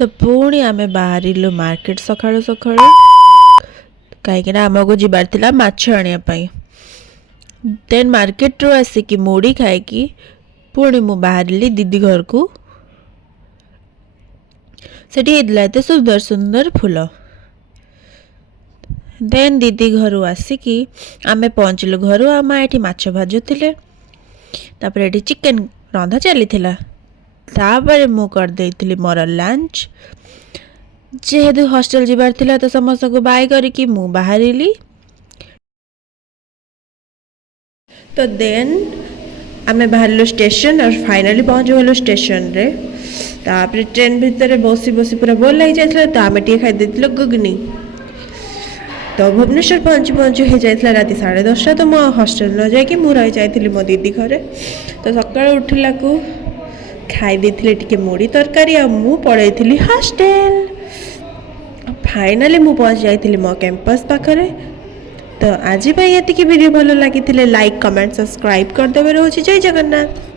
तो पुणी आमे बाहरिलु मार्केट सकाळु सकाळु कहीं आमको जीवार थिला माछ आनिया पई। देन मार्केट रू आसिकी मुड़ी खाइकी पुणी मु बाहरिली दीदी घर को। सेठी हेदला एते सुंदर सुंदर फूल। देन दीदी घर आसिकी आमे पहुँचलु घर। आमा एठी माछ भाजुथिले, तापर एठी चिकन रंधा चलीथिला। तापर मु कर देइथिली मोर लंच। जेहेतु हॉस्टल जीवार थिला तो समस्त को बाय करिकी मु बाहरिली। तो देन आमे बाहरलु स्टेशन और फाइनली पहुँच गलु स्टेशन रे। तापर ट्रेन भितर बसी बसी पूरा बोर लगी जाइथिला, तो आमे टिके खाइ देथिलु गुगनी। तो भुवनेश्वर पहुँचु पहुँचु हो जाइथिला राति 10:30। तो मो हॉस्टल न जाइकी मु रही जाइथिली मो दीदी घरे। तो सकाळ उठिला को खाइ देथिले टिके मुड़ी तरकारी आ मु पळैथिली हॉस्टल। फाइनली मु पहुँच जाइथिली मो कैंपस पाखरे। तो आज वीडियो भल लगी लाइक कमेंट सब्सक्राइब करदे। रोची जय जगन्नाथ।